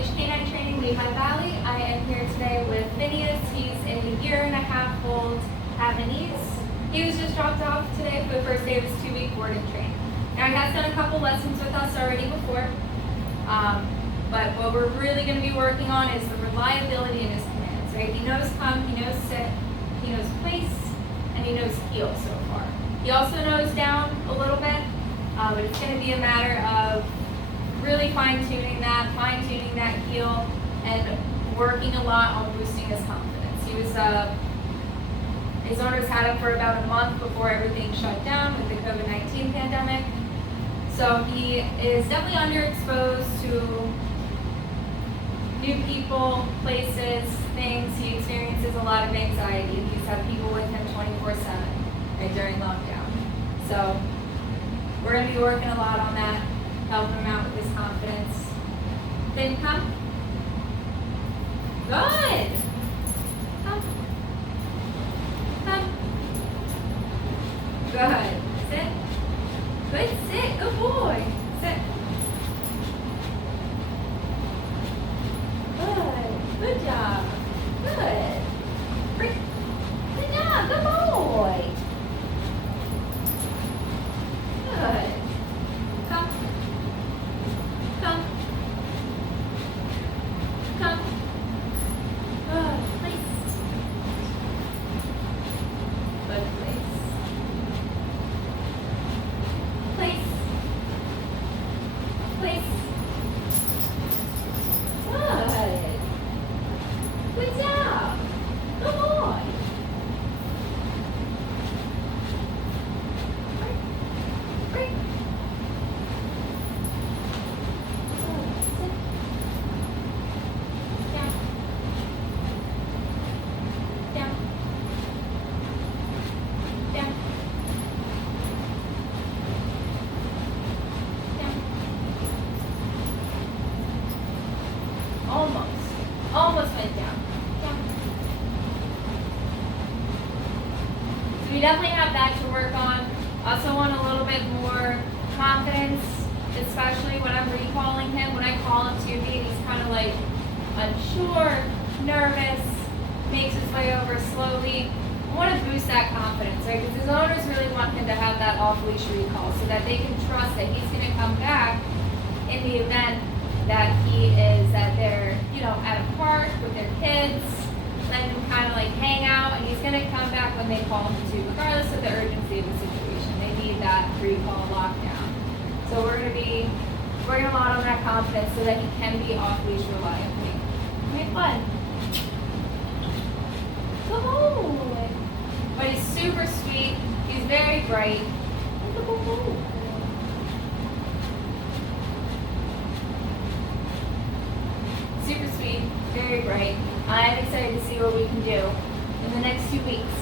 Leash Canine Training, Lehigh Valley. I am here today with Finneas. He's a 1.5-year-old Havanese. He was just dropped off today for the first day of his 2-week board and train. Now he has done a couple lessons with us already before, but what we're really going to be working on is the reliability in his commands, right? He knows come, he knows sit, he knows place, and he knows heel so far. He also knows down a little bit, but it's going to be a matter of really fine-tuning that heel, and working a lot on boosting his confidence. He was, his owners had him for about a month before everything shut down with the COVID-19 pandemic. So he is definitely underexposed to new people, places, things. He experiences a lot of anxiety. He's had people with him 24/7 right, during lockdown. So we're going to be working a lot on that, helping him out with his confidence. Then come. Good. Come. Come. Good. Sit. Good sit. Good boy. Sit. Good. Good job. Good. Great. Good job. Good boy. Good. Come. Come. Come. Good. Place. Good place. Place. Place. Good. Good job. Good boy. Break. Break. Good. Sit. Down. Down. Down. Down. Almost went down. Down. So we definitely have that to work on. Also want a little bit more confidence, especially when I'm recalling him. When I call him to me, he's kind of like unsure, nervous, makes his way over slowly. I want to boost that confidence, right? Because his owners really want him to have that off-leash recall so that they can trust that he's going to come back in the event that they're, at a park with their kids, letting them kind of like hang out, and he's going to come back when they call him to, regardless of the urgency of the situation. They need that recall lockdown. So we're going to be working a lot on that confidence so that he can be off-leash reliably. Make fun. Good boy. But he's super sweet. He's very bright. Super sweet, very bright. I'm excited to see what we can do in the next 2 weeks.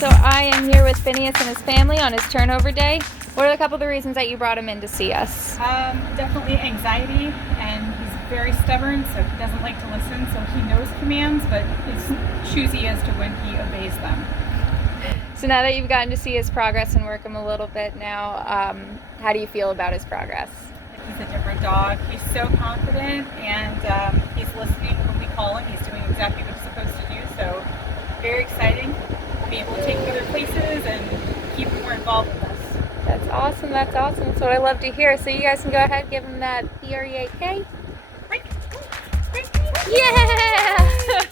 So I am here with Finneas and his family on his turnover day. What are a couple of the reasons that you brought him in to see us? Definitely anxiety, and he's very stubborn, so he doesn't like to listen. So he knows commands, but is choosy as to when he obeys them. So now that you've gotten to see his progress and work him a little bit now, how do you feel about his progress? He's a different dog. He's so confident, and he's listening when we call him. He's doing exactly what he's supposed to do. So very exciting. We'll be able to take him other places and keep him more involved with us. That's awesome. That's awesome. That's what I love to hear. So you guys can go ahead and give him that PREAK. Break. Yeah!